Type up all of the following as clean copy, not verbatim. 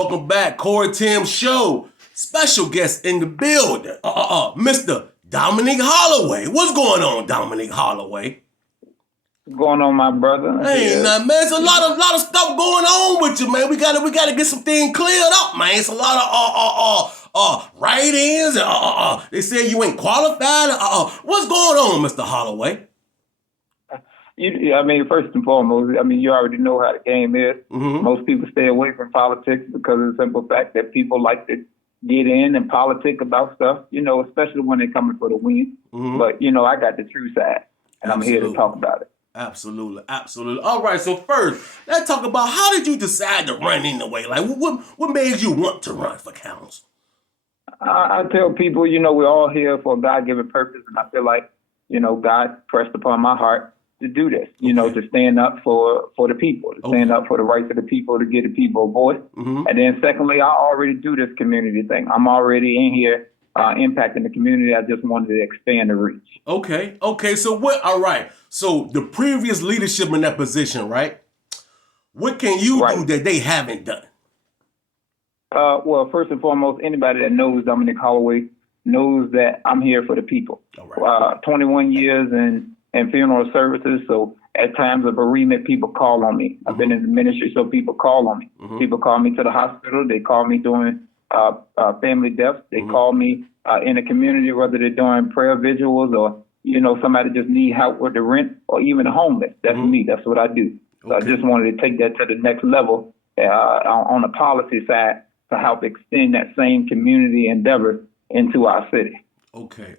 Welcome back, Cory Tim Show. Special guest in the building, Mr. Dominic Holloway. What's going on, Dominic Holloway? What's going on, my brother? Ain't nothing, man. It's a lot of stuff going on with you, man. We gotta get some things cleared up, man. It's a lot of write-ins. They say you ain't qualified. What's going on, Mr. Holloway? First and foremost, you already know how the game is. Mm-hmm. Most people stay away from politics because of the simple fact that people like to get in and politic about stuff, especially when they're coming for the win. Mm-hmm. But, I got the true side, and I'm here to talk about it. Absolutely. All right, so first, let's talk about how did you decide to run anyway? Like, what made you want to run for council? I tell people, we're all here for a God-given purpose, and I feel like, God pressed upon my heart to do this, to stand up for the people, to stand up for the rights of the people, to give the people a voice. Mm-hmm. And then secondly, I already do this community thing. I'm already in here impacting the community. I just wanted to expand the reach. Okay. So all right. So the previous leadership in that position, right? What can you do that they haven't done? Well, first and foremost, anybody that knows Dominic Holloway knows that I'm here for the people. All right. 21 years in funeral services. So at times of bereavement, people call on me. I've been in the ministry, so people call on me. Mm-hmm. People call me to the hospital. They call me during family deaths. They call me in the community, whether they're doing prayer vigils or, somebody just need help with the rent or even the homeless. That's me. That's what I do. So I just wanted to take that to the next level on the policy side to help extend that same community endeavor into our city. Okay.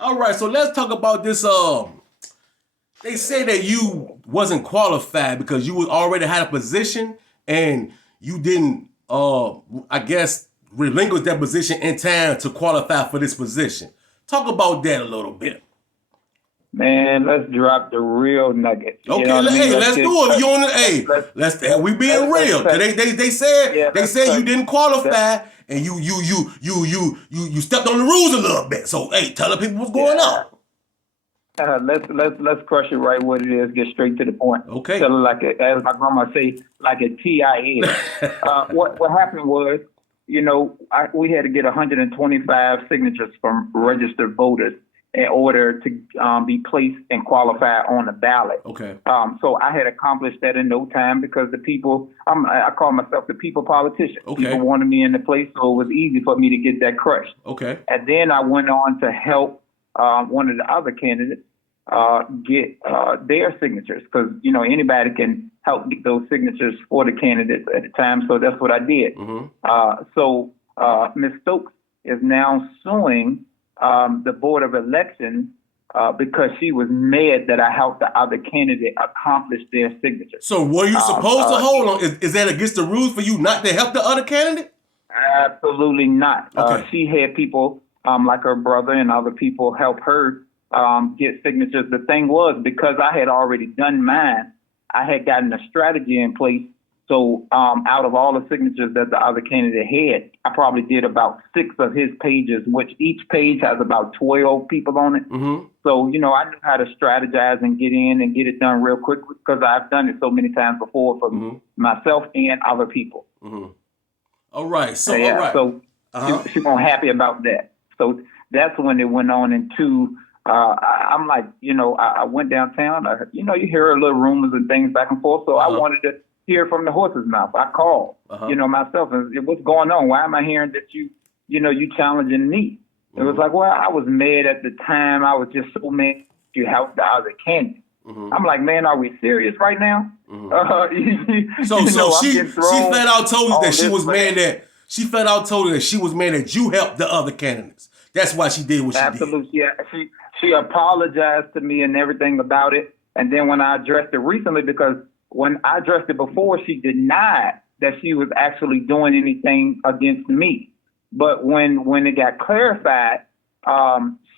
All right, so let's talk about this. They say that you wasn't qualified because you already had a position and you didn't, I guess, relinquish that position in time to qualify for this position. Talk about that a little bit. Man, let's drop the real nuggets. Okay, let's do it. We being real. They said you didn't qualify and you stepped on the rules a little bit. So tell the people what's going on. Let's crush it right what it is. Get straight to the point. Okay. Tell it as my grandma say, like a TIA. What happened was, we had to get 125 signatures from registered voters in order to be placed and qualified on the ballot. Okay. So I had accomplished that in no time because the people, I call myself the people politician. Okay. People wanted me in the place, so it was easy for me to get that crushed. Okay. And then I went on to help one of the other candidates get their signatures because, anybody can help get those signatures for the candidates at the time. So that's what I did. Mm-hmm. So Ms. Stokes is now suing the Board of Elections because she was mad that I helped the other candidate accomplish their signature. So were you supposed to hold on? Is that against the rules for you not to help the other candidate? Absolutely not. Okay. She had people like her brother and other people help her get signatures. The thing was, because I had already done mine, I had gotten a strategy in place. So out of all the signatures that the other candidate had, I probably did about 6 of his pages, which each page has about 12 people on it. Mm-hmm. So, I knew how to strategize and get in and get it done real quick because I've done it so many times before for myself and other people. Mm-hmm. All right. So, So she wasn't happy about that. So that's when it went on into, I'm like, I went downtown. You hear a little rumors and things back and forth. So I wanted to hear from the horse's mouth. I called, myself and said, what's going on? Why am I hearing that you challenging me? It was like, well, I was mad at the time. I was just so mad you helped the other candidate. Mm-hmm. I'm like, man, are we serious right now? Mm-hmm. So she flat out told you that she was mad that she flat out told you that she was mad that you helped the other candidates. That's why she did what she did. Absolutely, yeah. She apologized to me and everything about it. And then when I addressed it recently, because when I addressed it before, she denied that she was actually doing anything against me. But when it got clarified,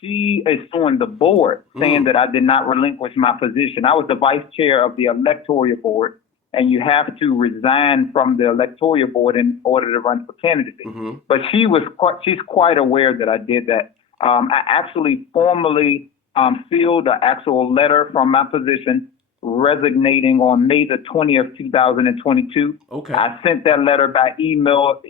she is suing the board, saying that I did not relinquish my position. I was the vice chair of the electoral board, and you have to resign from the electoral board in order to run for candidacy. Mm-hmm. But she's quite aware that I did that. I actually formally sealed an actual letter from my position resignating on May the 20th, 2022. Okay. I sent that letter by email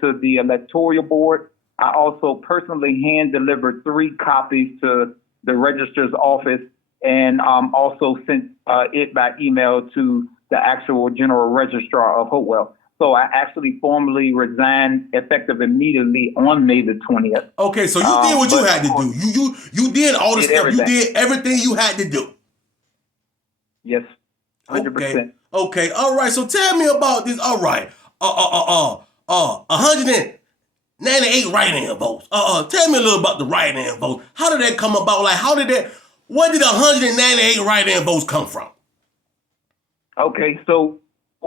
to the electoral board. I also personally hand delivered 3 copies to the registrar's office, and also sent it by email to the actual general registrar of Hopewell. So I actually formally resigned effective immediately on May the 20th. Okay, so you did what you had to do. You did all the stuff. Everything. You did everything you had to do. Yes, 100%. Okay. All right. So tell me about this. All right. 198 write-in votes. Tell me a little about the write-in votes. How did that come about? Like, where did 198 write-in votes come from? Okay, so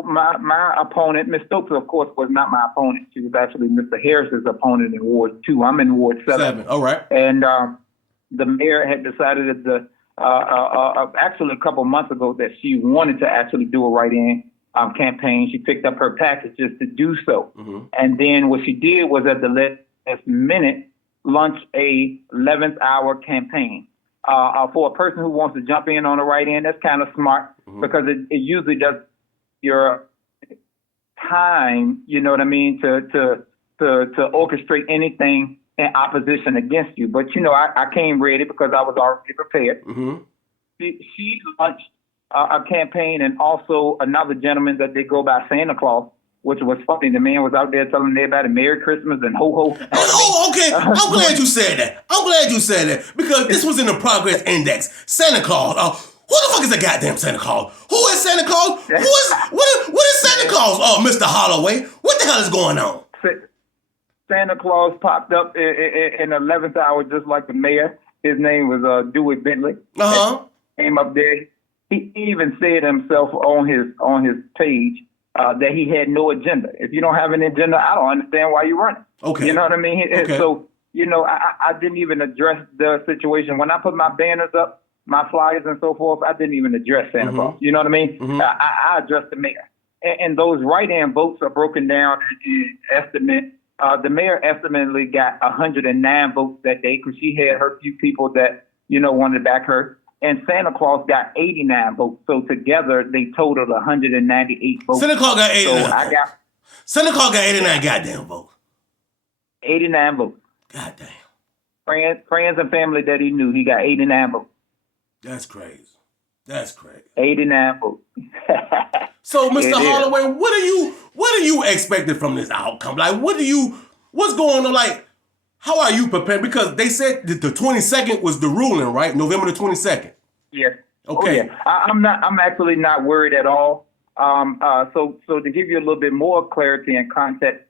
my opponent, Ms. Stokes, of course, was not my opponent. She was actually Mr. Harris's opponent in Ward 2. I'm in Ward 7. All right. And the mayor had decided that actually a couple months ago that she wanted to actually do a write-in campaign. She picked up her packages to do so. Mm-hmm. And then what she did was at the last minute launch a 11th hour campaign. For a person who wants to jump in on a write-in, that's kind of smart, mm-hmm. because it usually does your time, you know what I mean, to orchestrate anything in opposition against you. But, you know, I came ready because I was already prepared. Mm-hmm. She launched a campaign, and also another gentleman that they go by Santa Claus, which was funny. The man was out there telling everybody Merry Christmas and ho ho. Oh, okay. I'm glad you said that. Because this was in the progress index. Santa Claus. Who the fuck is a goddamn Santa Claus? Who is Santa Claus? What is Santa Claus? Oh, Mr. Holloway. What the hell is going on? Santa Claus popped up in the 11th hour, just like the mayor. His name was Dewey Bentley. Uh-huh. Came up there. He even said himself on his page that he had no agenda. If you don't have an agenda, I don't understand why you're running. Okay. You know what I mean? Okay. So, you know, I didn't even address the situation. When I put my banners up, my flyers and so forth, I didn't even address Santa Claus. You know what I mean? Mm-hmm. I addressed the mayor. And those write-in votes are broken down in estimate. The mayor estimately got 109 votes that day because she had her few people that, you know, wanted to back her. And Santa Claus got 89 votes. So together, they totaled 198 votes. Santa Claus got 89 votes. Santa Claus got 89 goddamn votes. 89 votes. Goddamn. Friends and family that he knew, he got 89 votes. That's crazy. 89 votes. So, Mr. Holloway, what are you expecting from this outcome? Like, what's going on? Like, how are you prepared? Because they said that the 22nd was the ruling, right? November the 22nd. Yes. Okay. Oh, yeah. I'm actually not worried at all. So to give you a little bit more clarity and context,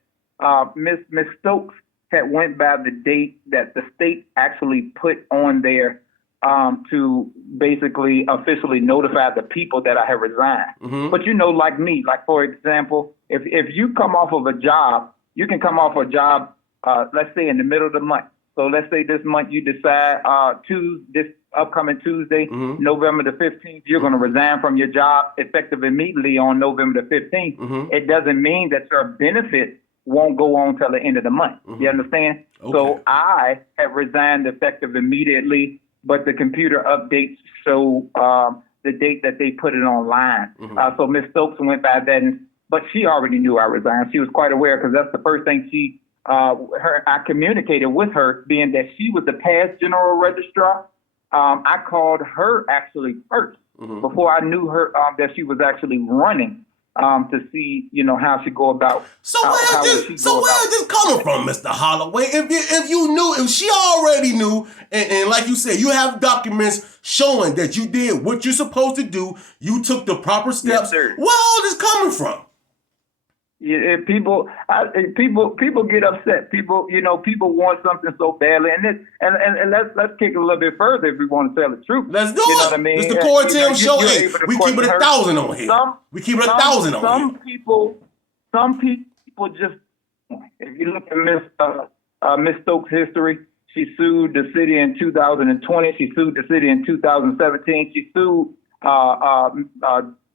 Miss Stokes had went by the date that the state actually put on there to basically officially notify the people that I have resigned. Mm-hmm. But, you know, like me, like, for example, if you come off of a job, you can come off a job, let's say in the middle of the month. So let's say this month you decide this upcoming Tuesday, mm-hmm. November the 15th, you're going to resign from your job effective immediately on November the 15th. Mm-hmm. It doesn't mean that your benefits won't go on till the end of the month. Mm-hmm. You understand? Okay. So I have resigned effective immediately, but the computer updates show the date that they put it online. Mm-hmm. So Ms. Stokes went by that, but she already knew I resigned. She was quite aware because that's the first thing I communicated with her, being that she was the past general registrar. I called her actually first, mm-hmm. before I knew her that she was actually running. To see, you know, how she go about. So where is this coming from, Mr. Holloway? If she already knew, and like you said, you have documents showing that you did what you're supposed to do, you took the proper steps. Yes, where all this coming from? Yeah, people get upset. People want something so badly, and let's kick it a little bit further if we want to tell the truth. Let's do you it. know what I mean? It's the Cory show. Hey, we keep it 1,000 on here. We keep it 1,000 on here. Some people just. If you look at Miss Stokes' history, she sued the city in 2020. She sued the city in 2017. She sued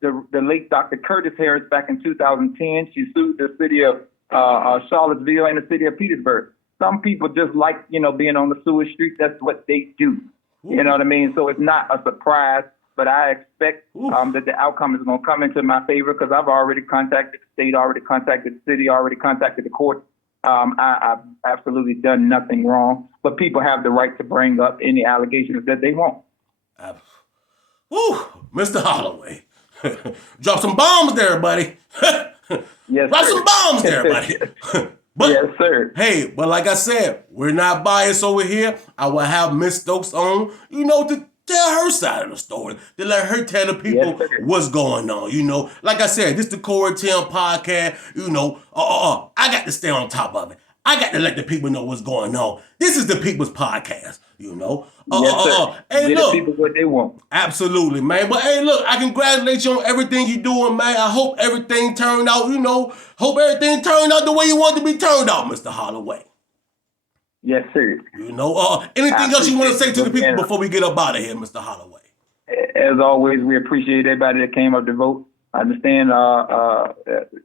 the late Dr. Curtis Harris back in 2010. She sued the city of Charlottesville and the city of Petersburg. Some people just like, being on the sewage street. That's what they do. You know what I mean? So it's not a surprise but I expect that the outcome is going to come into my favor because I've already contacted the state, already contacted the city, already contacted the court. I've absolutely done nothing wrong, but people have the right to bring up any allegations that they want. Woo, Mr. Holloway, drop some bombs there, buddy. Yes, drop sir. some bombs there, buddy. But, yes, sir. Hey, but like I said, we're not biased over here. I will have Miss Stokes on, to tell her side of the story, to let her tell the people what's going on. Like I said, this is the Cory Tim podcast. I got to stay on top of it. I got to let the people know what's going on. This is the people's podcast. Yes, sir. Hey, Give look, the people what they want. Absolutely, man. But hey, look, I congratulate you on everything you're doing, man. I hope everything turned out, hope everything turned out the way you want it to be turned out, Mr. Holloway. Yes, sir. Anything else you want to say to the people before we get up out of here, Mr. Holloway? As always, we appreciate everybody that came up to vote. I understand,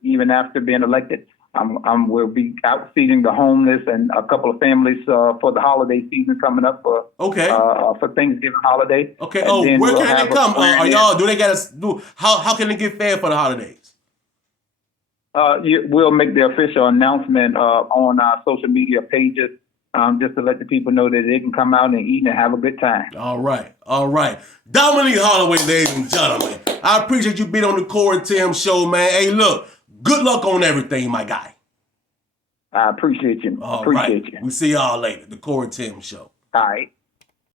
even after being elected, we'll be out feeding the homeless and a couple of families for the holiday season coming up for Thanksgiving holiday. Okay. Where can they come? Do they gotta do? How can they get fed for the holidays? We'll make the official announcement on our social media pages. Just to let the people know that they can come out and eat and have a good time. All right. Dominic Holloway, ladies and gentlemen. I appreciate you being on the Cory Tim show, man. Hey, look, good luck on everything, my guy. I appreciate you. All right. We see y'all later. The Cory Tim show. All right.